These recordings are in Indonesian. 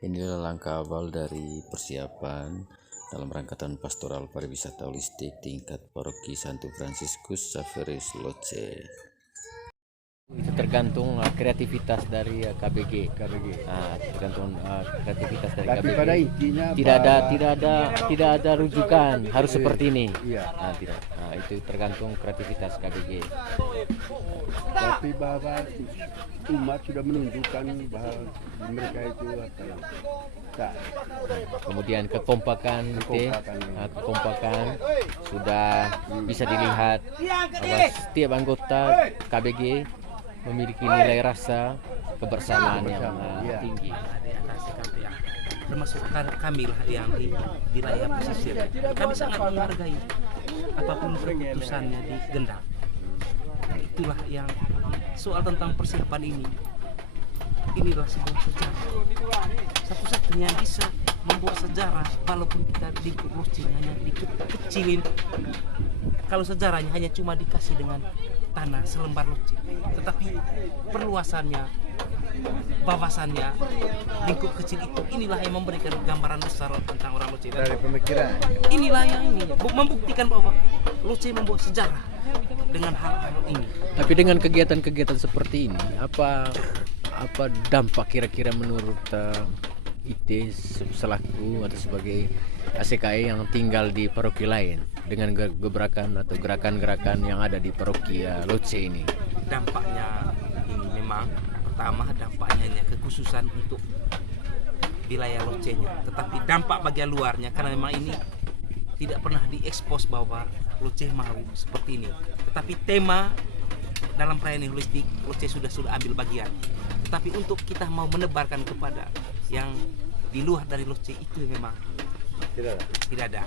Inilah langkah awal dari persiapan dalam rangka tahun pastoral pariwisata holistik tingkat paroki Santo Fransiskus Xaveres Loce. Itu tergantung kreativitas dari KBG. Tergantung kreativitas dari Tapi KBG. pada intinya Tidak ada rujukan harus seperti ini. Iya. Tidak. Itu tergantung kreativitas KBG. Tapi bahwa umat sudah menunjukkan bahwa mereka itu apa yang tak. Kemudian kekompakan sudah bisa dilihat bahwa setiap anggota KBG memiliki nilai rasa kebersamaan yang tinggi. Termasuk kami lah yang di wilayah pesisir. Kami sangat menghargai apapun keputusannya di Gendang. Itulah yang soal tentang persiapan ini. Inilah sebuah sejarah. Satu-satunya yang bisa membuat sejarah walaupun kita di Loce hanya dikecilin. Kalau sejarahnya hanya cuma dikasih dengan tanah selembar Loce, tetapi perluasannya, wawasannya, lingkup kecil itu, inilah yang memberikan gambaran besar tentang orang Loce. Dari pemikiran. Inilah yang ini membuktikan bahwa Loce membuat sejarah dengan hal-hal ini. Tapi dengan kegiatan-kegiatan seperti ini, apa dampak kira-kira menurut IT selaku atau sebagai ACKE yang tinggal di paroki lain dengan gebrakan atau gerakan-gerakan yang ada di paroki Loce ini? Dampaknya ini memang pertama dampaknya hanya kekhususan untuk wilayah Loce-nya, tetapi dampak bagian luarnya karena memang ini tidak pernah diekspos bahwa Loce mau seperti ini. Tetapi tema dalam perayaan holistik Loce sudah ambil bagian. Tetapi untuk kita mau menebarkan kepada yang di luar dari Loce itu memang tidak ada.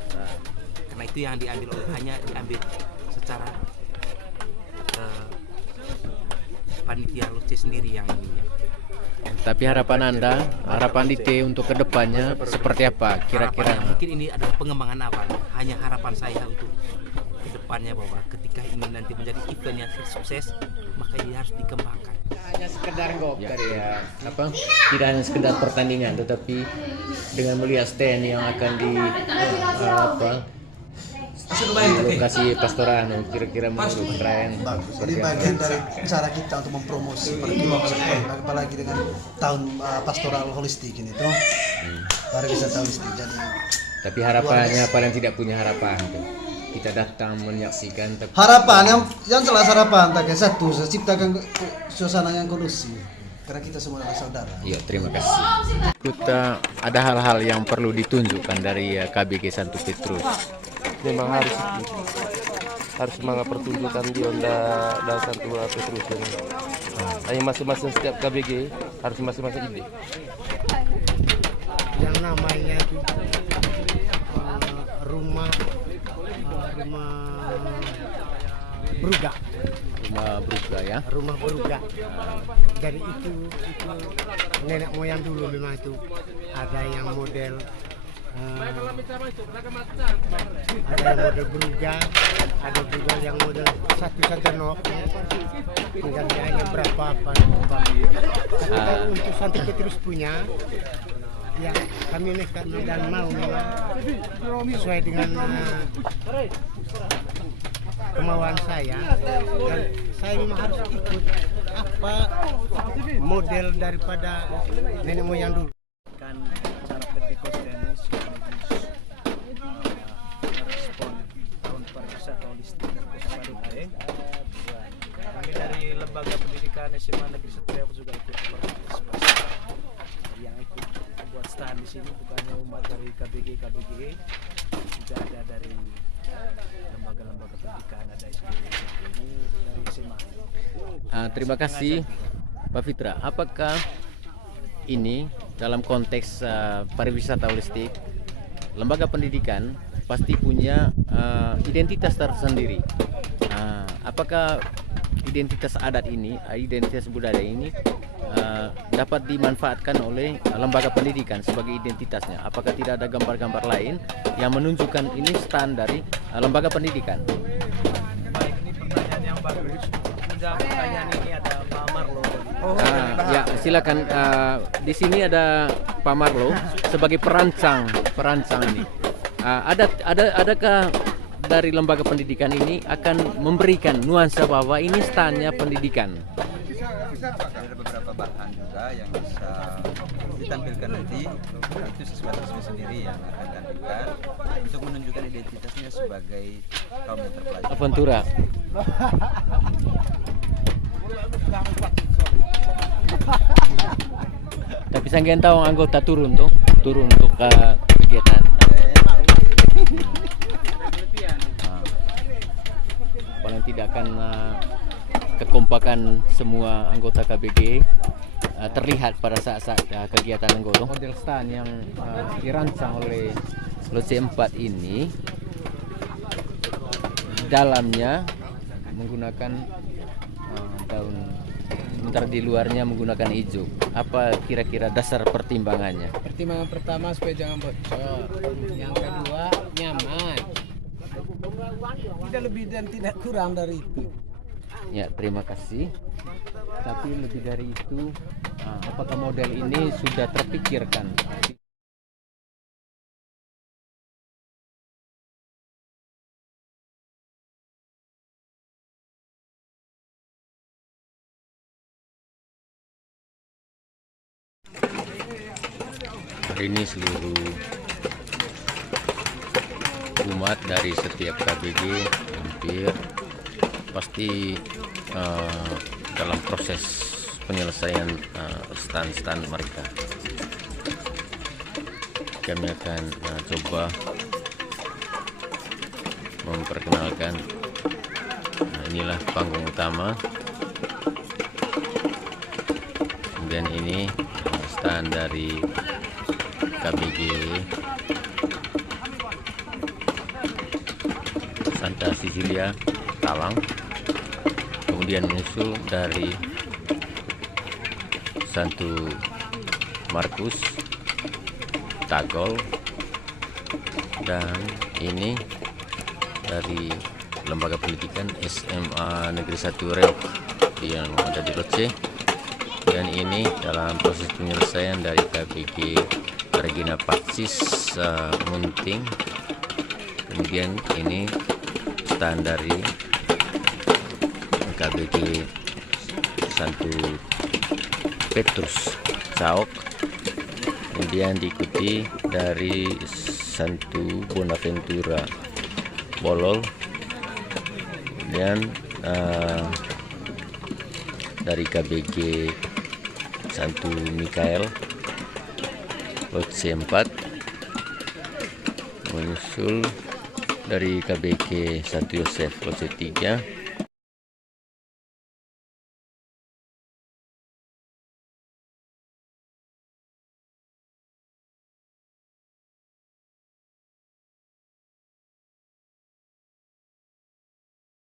Karena itu yang diambil hanya diambil secara panitia Loce sendiri yang ininya. Tapi harapan Anda, harapan IT untuk kedepannya seperti apa kira-kira? Mungkin ini adalah pengembangan awal. Hanya harapan saya untuk kedepannya bahwa ketika ini nanti menjadi event yang sukses, maka ini harus dikembangkan. Hanya sekedar Tidak hanya sekedar pertandingan, tetapi dengan melihat stand yang akan di lokasi pastoral, kira-kira menurut perayaan bagus. Jadi bagian dari cara kita untuk mempromosi perkembangan, apalagi dengan tahun pastoral holistik ini tuh pariwisata holistik. Jadi tapi harapannya paling tidak punya harapan tuh. Kita datang menyaksikan harapan yang jelas harapan tak satu ciptakan suasana yang kondusif karena kita semua adalah saudara. Iya, terima kasih. Kita ada hal-hal yang perlu ditunjukkan dari KBG Santo Petrus. Memang harus semangat pertunjukan di Onda dan Santo Petrus ini. Hanya masing-masing setiap KBG harus masing-masing ide. Yang namanya itu rumah Bruga. Rumah Bruga ya. Rumah Bruga. Jadi itu nenek moyang dulu memang itu ada yang model Bruga, ada juga yang model satu saja nok, tinggal hanya berapa apa. Tapi untuk Santo Petrus punya, ya kami nekat dan mau memang sesuai dengan kemauan saya, dan saya memang harus ikut apa model daripada nenek moyang dulu. Kan cara Pentekostenis sekaligus merespon tahun pariwisata holistik Baru Haeng. Kami dari lembaga pendidikan SMA Negeri Satria juga ikut berpartisipasi. Yang ikut buat stand di sini bukannya umat dari KBG, juga ada dari lembaga-lembaga pendidikan, ada SD, dari SMA. Terima kasih Pak Fitra. Apakah ini dalam konteks pariwisata holistik, lembaga pendidikan pasti punya identitas tersendiri. Apakah identitas adat ini, identitas budaya ini dapat dimanfaatkan oleh lembaga pendidikan sebagai identitasnya? Apakah tidak ada gambar-gambar lain yang menunjukkan ini stand dari lembaga pendidikan? Baik, ini pertanyaan yang bagus. Menjawab pertanyaan ini ada Pak Marlo Ya silakan. Di sini ada Pak Marlo sebagai perancang ini. Adakah dari lembaga pendidikan ini akan memberikan nuansa bahwa ini standnya pendidikan? Ada beberapa bahan juga yang bisa ditampilkan nanti, itu siswa-siswa sendiri yang akan tampilkan untuk menunjukkan identitasnya sebagai kaum yang terpelajar. Aventura. Tapi saya tahu anggota turun untuk kegiatan. Paling tidak akan kekompakan semua anggota KBG terlihat pada saat kegiatan anggota. Model stand yang dirancang oleh LOC 4 ini dalamnya menggunakan daun, sementara di luarnya menggunakan hijau. Apa kira-kira dasar pertimbangannya? Pertimbangan pertama supaya jangan bocor. Yang kedua nyaman. Tidak lebih dan tidak kurang dari itu. Ya, terima kasih. Tapi lebih dari itu, apakah model ini sudah terpikirkan? Hari ini seluruh umat dari setiap KBG hampir pasti dalam proses penyelesaian stand mereka. Kami akan coba memperkenalkan. Inilah panggung utama. Kemudian ini stand dari KBG Santa Cecilia Talang, kemudian menyusul dari Santo Markus Tagol, dan ini dari lembaga pendidikan SMA Negeri 1 Reok yang ada di Loce, dan ini dalam proses penyelesaian dari KBG Regina Pacis Munting. Kemudian ini stand dari KBG Santo Petrus Caok, kemudian diikuti dari Santo Bonaventura Bolol, dan dari KBG Santo Mikael Loce 4, menyusul dari KBG Santo Yosef Loce 3,